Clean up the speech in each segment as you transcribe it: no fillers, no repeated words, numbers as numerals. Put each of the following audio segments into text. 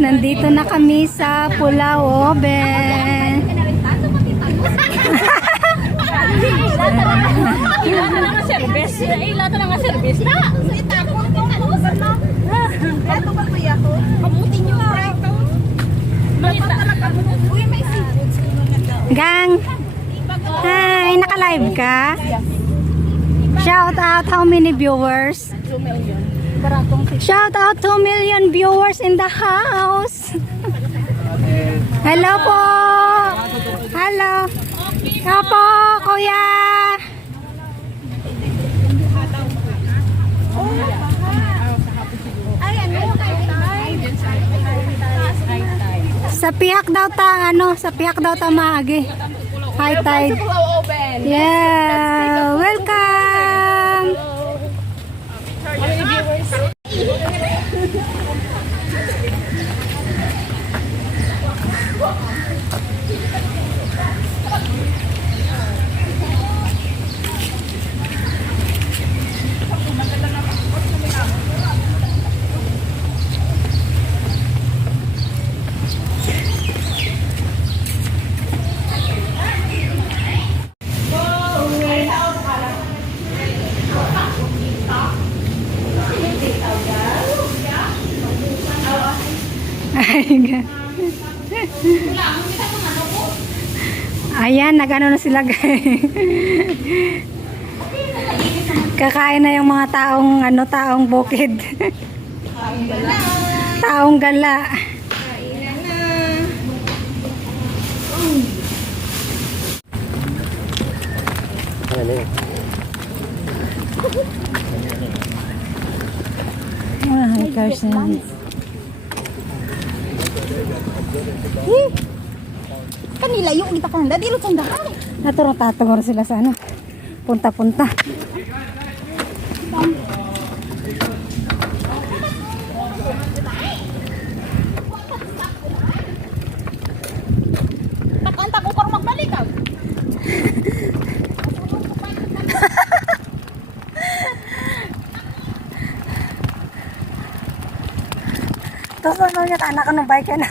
nandito na kami sa Pulau Oben. Ilata na nga service. Ilata na nga service na. Ito ba kuya ko? Kamutin nyo. Uy, may seafoods. Gang! Hi! Naka-live ka? Shout out how many viewers? 2 million. Shout out 2 million viewers in the house. Hello po. Hello. Hello po, kuya. Ay, ano? Sa Piak daw ta, sa Piak daw ta maagi. High tide. Yeah, welcome. Ayan, nagano na sila guys. Kakain na yung mga taong bukid. Taong gala. Hi, Carson. Kanila yung kita kanila. Dilo sanda. Tatungor sila sa punta-punta. Nakanta ko kung magbalik ka. Tapos ano niya, anak ko ng bike yan.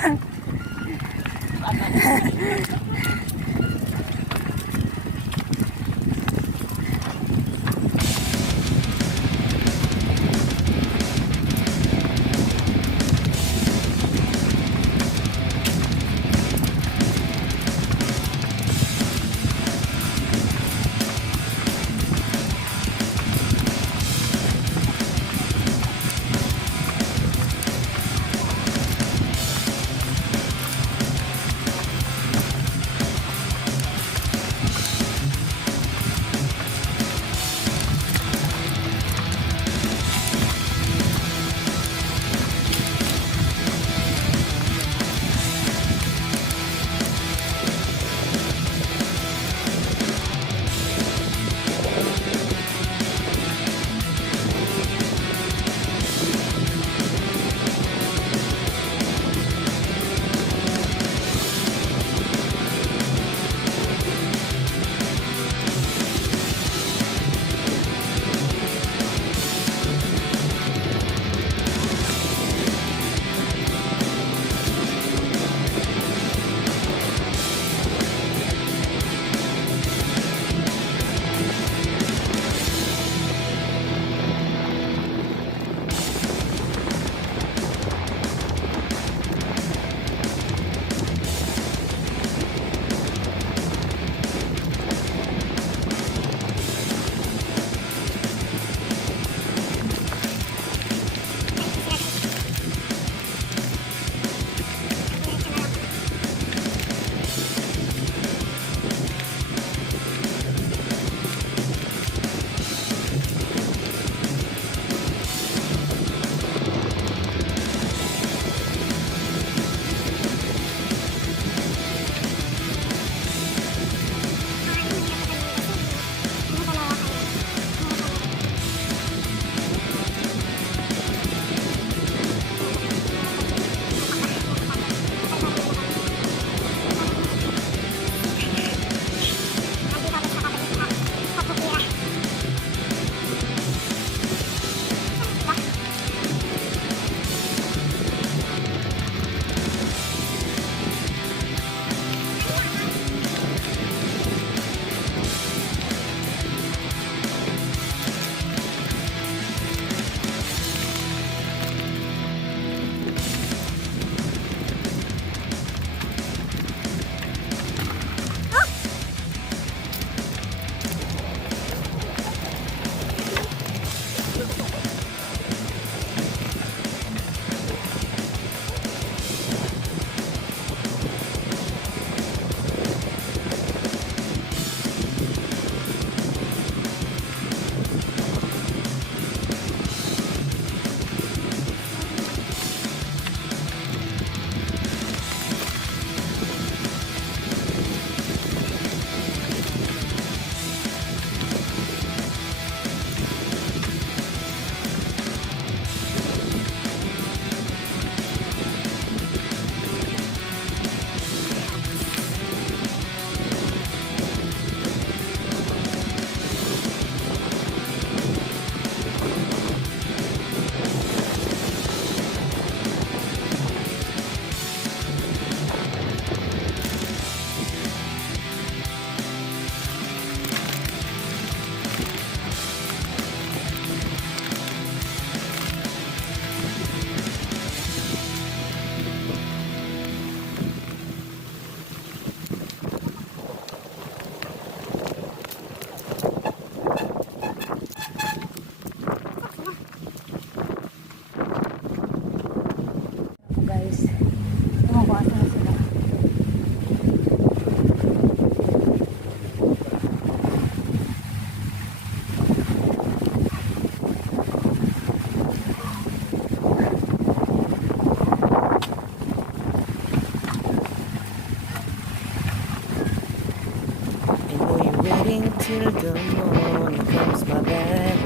till the morning comes my bed.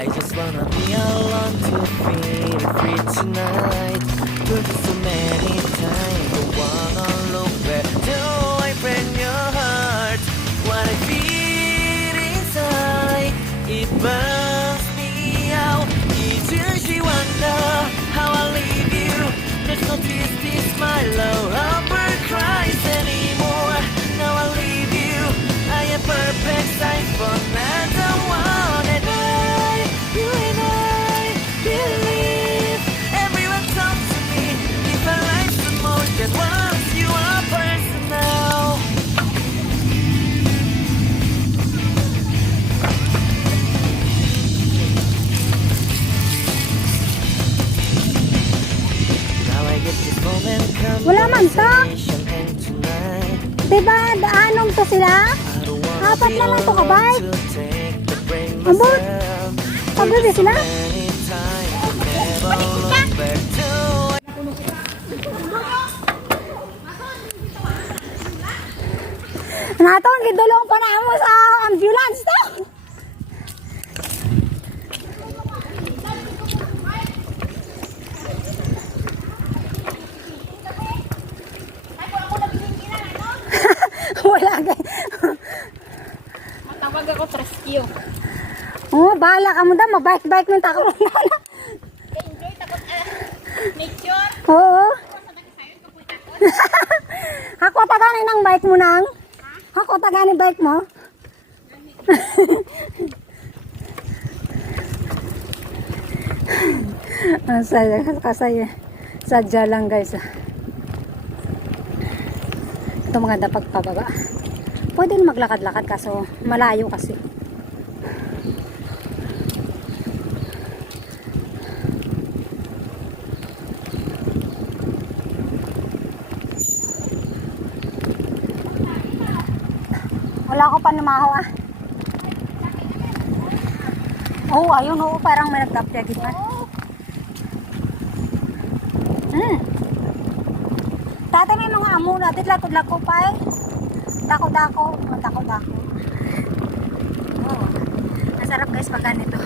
I just wanna be alone to feel free tonight. Took so many times, I wanna look back. Do I break your heart? What I feel inside, it burns me out. It's usually wonder how I leave you. There's no tears, this my love ever cries anymore. Now I leave you. I am perfect sign for another one, and you and I believe. Everyone talks to me. If I like the most, just once you are personal. Now I get this moment come Wala man to. conversation, and tonight Diba, anong to sila? I don't wanna Apat be na lang to alone kabay. to take the break Ambot. myself. Pagabi sila? Many times I never look back to. Natong gidulong pa na mo sa ambulance to. Wala kay. Matawag ako sa rescue. Oh, bahala ka mo daw, mabike-bike ng tako mo na. Enjoy takot nature. Oo. Ako tagani ng bike mo nang. Ako tagani bike mo. Ang saya, kasaya. Sadya lang guys. Ito mga dapag pababa. Pwede maglakad-lakad kaso malayo kasi. Wala ko pa namahaw ah. Oh, ayun oo, parang may nagdapya gitna. Dati may mga amo natin, lakod-lako pa eh. Dako-dako, dako-dako. Oh, masarap guys pag ganito.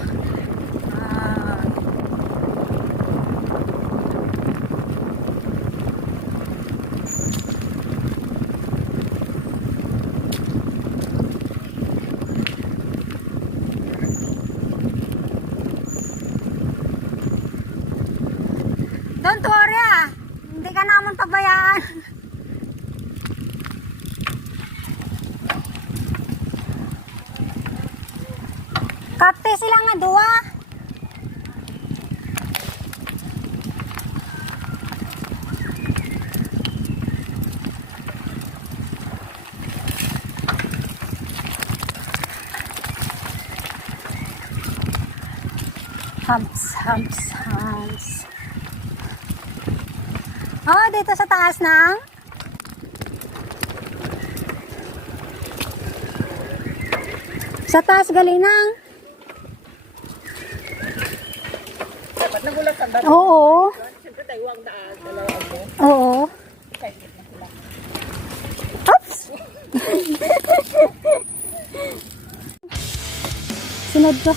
Don't worry ah. Hindi ka naman pabayaan. Kapte sila nga duwa. Humps. Oh, dito sa taas ng sa taas galinang. Dapat nagulat ka ba? Oo. Siyempre tayo ang daan. Dalawa mo. Oo. Oops. Sunod ko.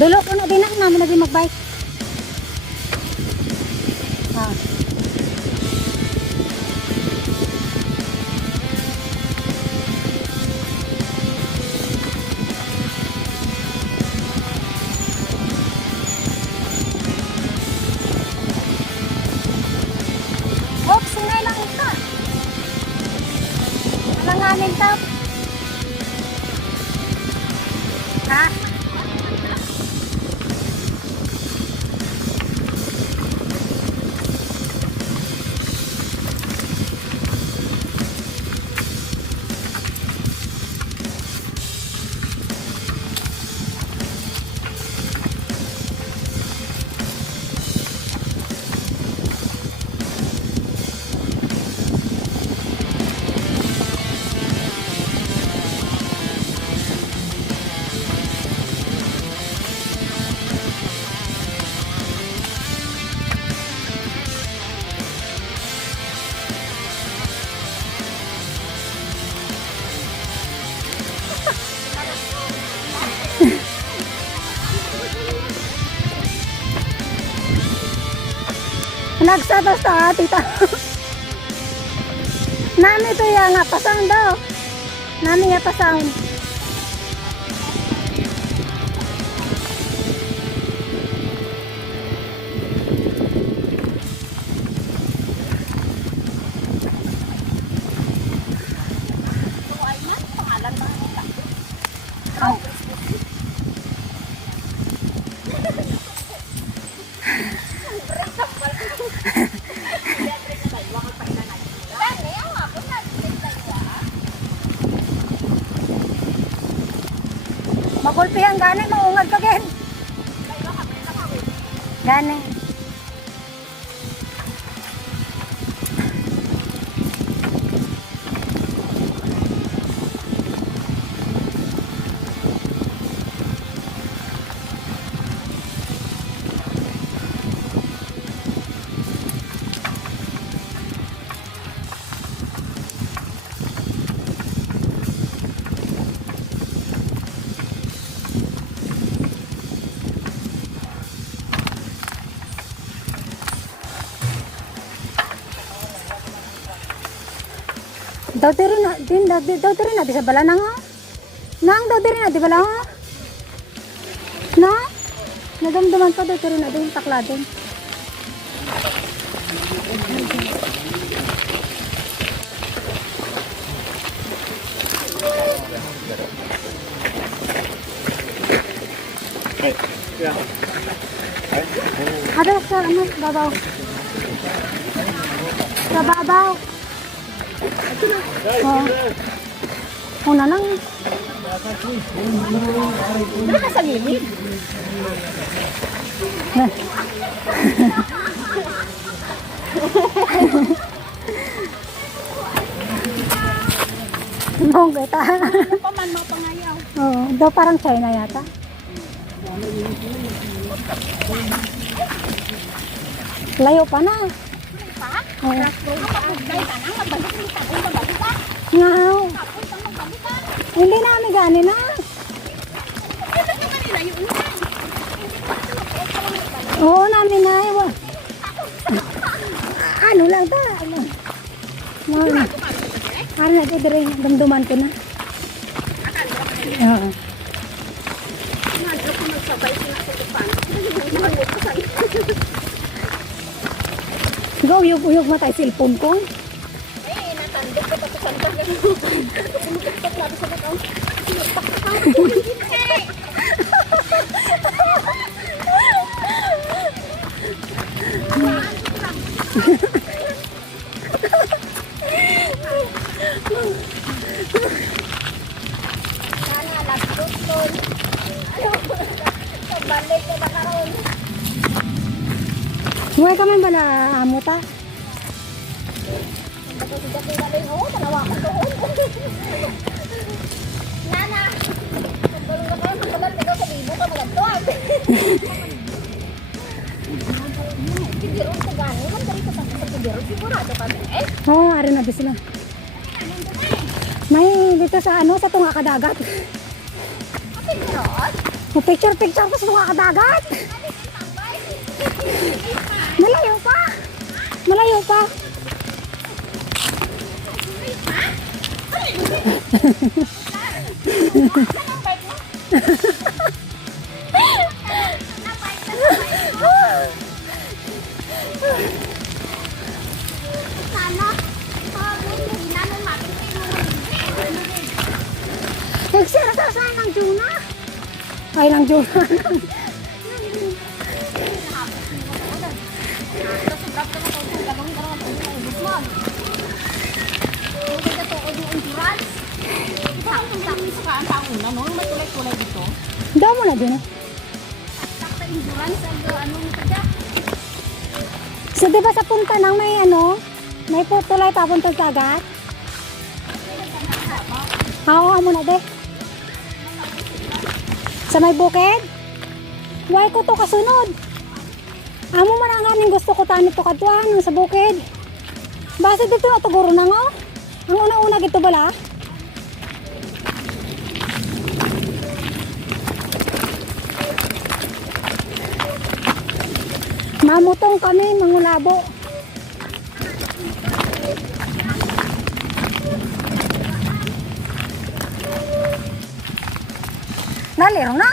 Dulo ko na din namin na din magbike. Ah. Oops, sinay lang ito. Alanganin ito. Ha? Nagsatos ta tita. Nami to ya nga pasang daw. Nami nga pasang. Oh. Magulpihan gani, maungad ka gen. Gani. Daw tiri na di sa bala nang nang daw tiri na di bala na nadamdaman pa daw tiri na din takla din. Ada sa ano babaw. Sa babaw. Oh. Una lang. Wala ka sa gilid. Mong kita. Paman mo pangayaw. Oh, daw parang China yata. Layo pa na. Pa? Oh. Kapag-bay ka na, magbalik mo ka. Kung babalik ka, Ngaw. kapag ka magbalik ka. Hindi na kami gani na. Ito ka kanina, yung una. Oo, namin na. Ewa. Ano lang ta? Ano? Ano? Ano na ito dire? Damduman ko na. Oo. Nandro ko nagsabay sinasulupan. Go, uyog mo tayo cellphone ko. Eh, natandok ko pa sa santag. Sumukot labi sa bakaw. Sana laptop ko. Balik ko ba karon? Huwag ka man ba na amo ta? Nana, tulong na kayo, magkalat ka daw sa libo ka magagtuan. Siguro sa gani, man dari sa siguro, sigurado kami. Eh, Oo, oh, ari na di sila. May dito sa ano, sa tunga kadagat. kapit meron? Picture ko sa tunga kadagat. Malayo pa. Malayo pa. Sana, hinanon natin kayo. Nagsira sa saan ng Juna? Ay, ng Juna. Daw mo na din. So, di ba sa punta nang may ano, may tulay papunta sa dagat? Oo, mo na de. Sa may bukid? Why ko to kasunod? Amo man ang aming gusto ko tanong to kadtuan sa bukid. Basta dito na to guro na ngo. Ang una-una gito bala. Mamutong kami, mangulabo. Naliro na.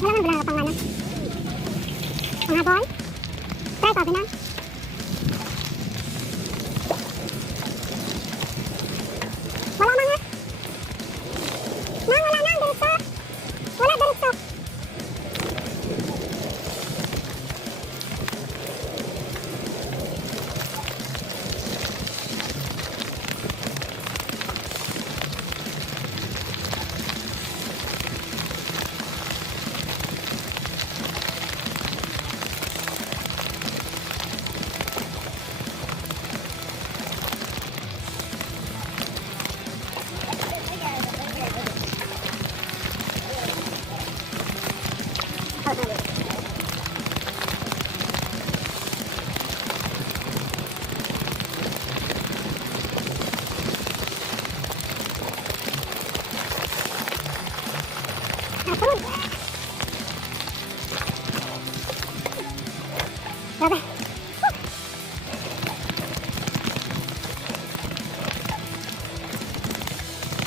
Wala man pala pangalan. Mga boy? Try ko, binan. Wala mga. Nang, wala nang, diretso. Wala, diretso. Grabe.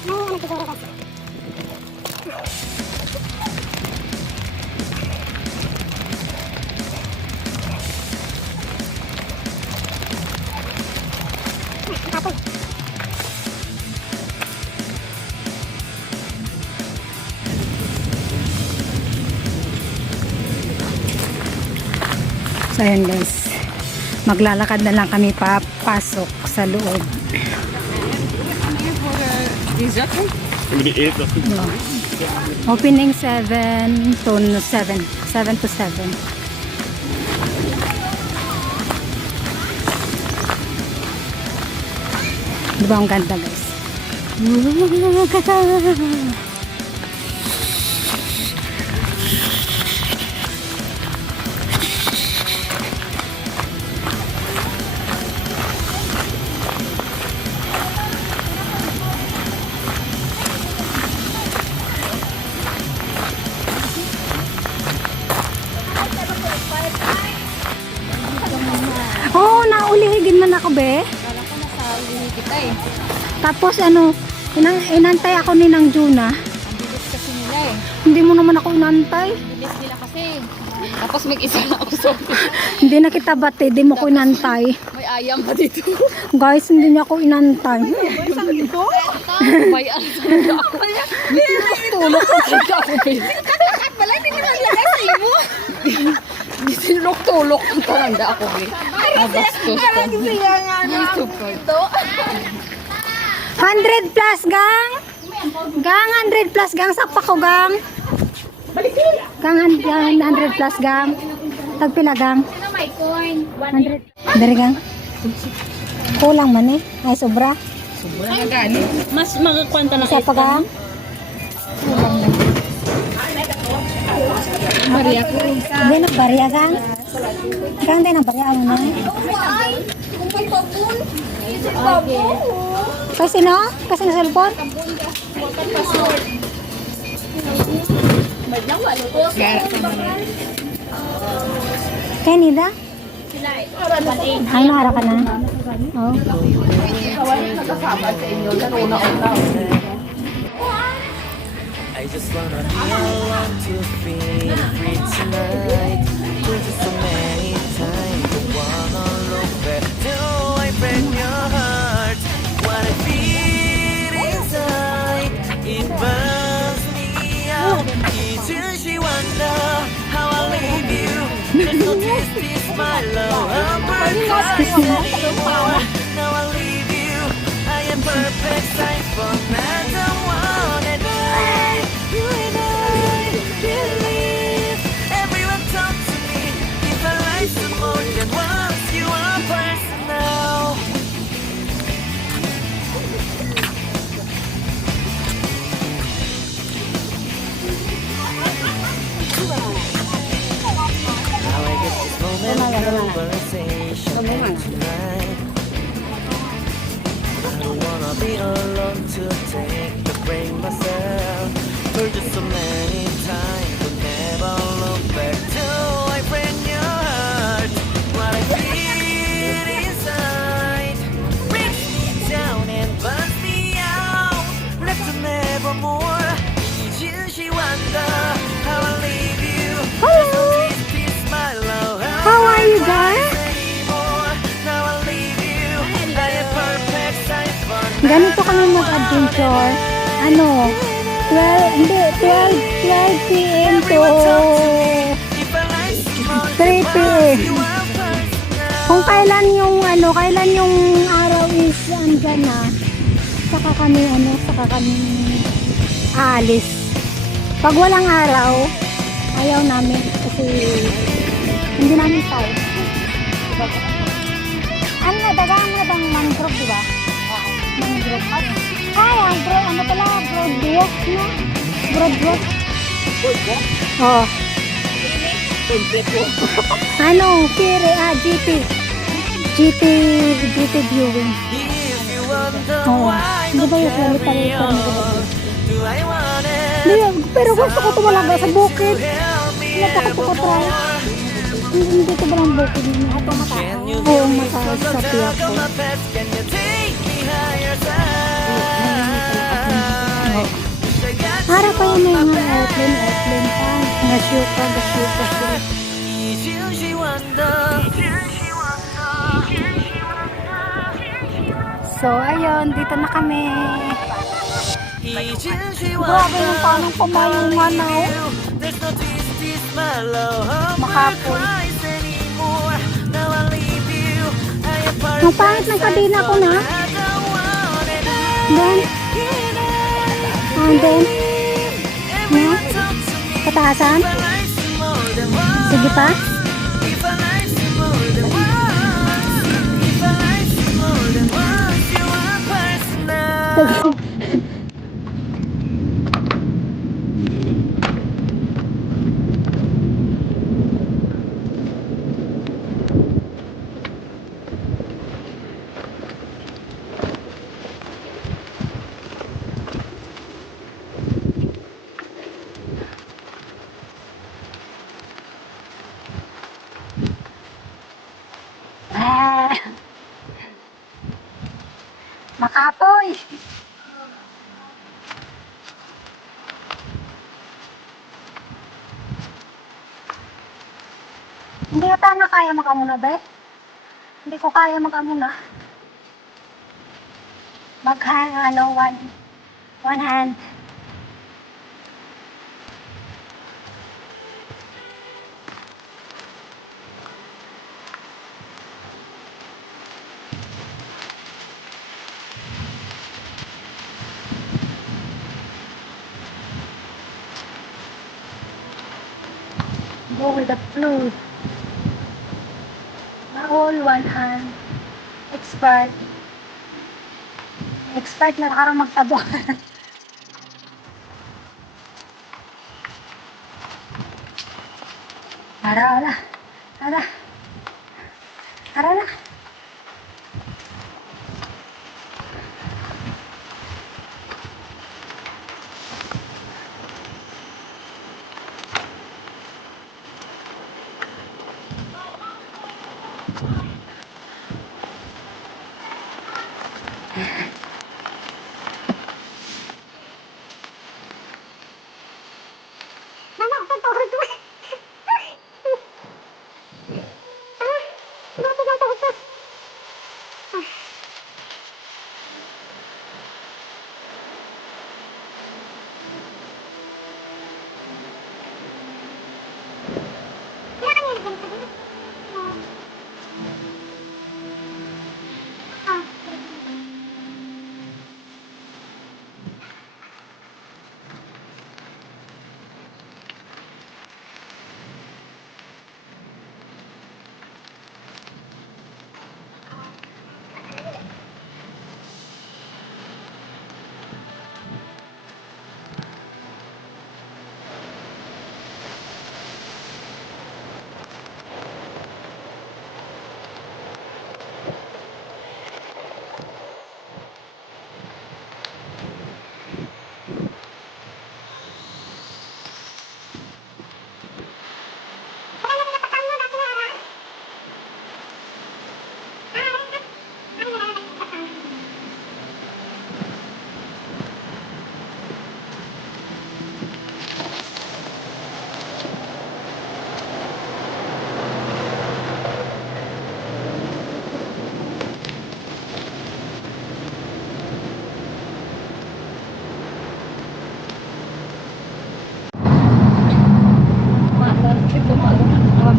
May ano siguro kasi. Tapos. So ayan guys, maglalakad na lang kami papasok sa loob. Opening 7 to 7. 7 to 7. Diba ang ganda guys? Oo, naulihigin man ako be. Kala ko nasa ulihin kita eh. Tapos ano, inantay ako ni Nang Juna. Ang bilis kasi nila eh. Hindi mo naman ako inantay. Ang bilis nila kasi. Tapos mag-isa na ako sa Hindi na kita bati, di mo ko inantay. May ayam pa dito. Guys, hindi niya ako inantay. May ayam sa ako. Tulog ko sa ako. Wala, hindi naman lagay sa imo. Sinulok-tulok ang taranda ako eh. Mabastos ko. May support. 100 plus, gang! Gang, 100 plus, gang. Sakpa ko, gang. Gang, 100 plus, gang. Tagpila, gang. Ano may coin? 100. Dari, gang. Kulang man eh. Ay, sobra. Sobrang gani. Mas makakwanta na Isa pa, gang. Kulang man. Maria ko. Hindi na barya, gang. Gang, hindi na barya. Ano na? Kasi no? Kasi na cellphone? Kaya nida? Ay, nahara ka na? Oh. I just wanna be alone to feel free tonight. There's just so many times I wanna look back. Do I break your heart? What I feel inside, it burns me out. She wonder how I leave you. There's no this my love. I'm perfect anymore. Now I leave you. I am perfect size for matter one and I. You and I believe. Everyone talk to me. If I like some more than once, you are personal. Now I get this moment conversation tonight. I don't wanna be alone to take the break myself. For just so many times, but never look back. Do I break your heart? What I feel inside breaks me down and burns me out. Left to nevermore. She wonder how I leave you. Hello. This my love. How are you guys? Anymore. Now I leave you. I am perfect size for Ganito kami mag-adventure. Ano? 12 p.m. to 3 p.m. Kung kailan yung kailan yung araw is andyan na, saka kami aalis. Pag walang araw, ayaw namin kasi hindi namin tayo. Ano na, dagang mangrove, diba? Mangrove. Ay, ano pala, broadwalk na? Broadwalk? Oo. Ano, GT viewing. Oo. Hindi ba yung palitan Do I want it? Hindi, pero gusto ko tumalaga sa bukid. Natakot ko try. Hindi ko ba ng bukid niya? Ito mataas. Oo, mataas sa tiyak ko. Can you take me higher side? Harap pa yun yung mga airplane pa. Mga shoota. She wonder. So, ayun, dito na kami. 已经希望 Grabe yung tanong pamayungan na, oh. There's no twist, my love. Makapon. Cries anymore. Now I leave you. I am Ang pangit ng kadena ko na. I don't want it. Then, and then, Everyone talk to me. pataasan. If I like you more than once. Sige pa. If I like you more than once. If I like you more than once. You are personal. Makapoy. Hindi ko na kaya makamuna, be. Hindi ko kaya makamuna. One hand. Go with the flow. All one hand. Expert. Expert na nakarang magtabo. Ara. Na.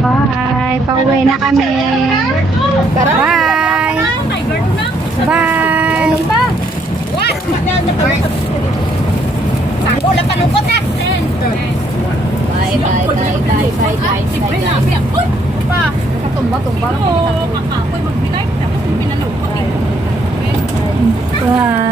Bye. Pauwi na kami. Bye. Bye. Wala pa nungkot na. Bye. Bye.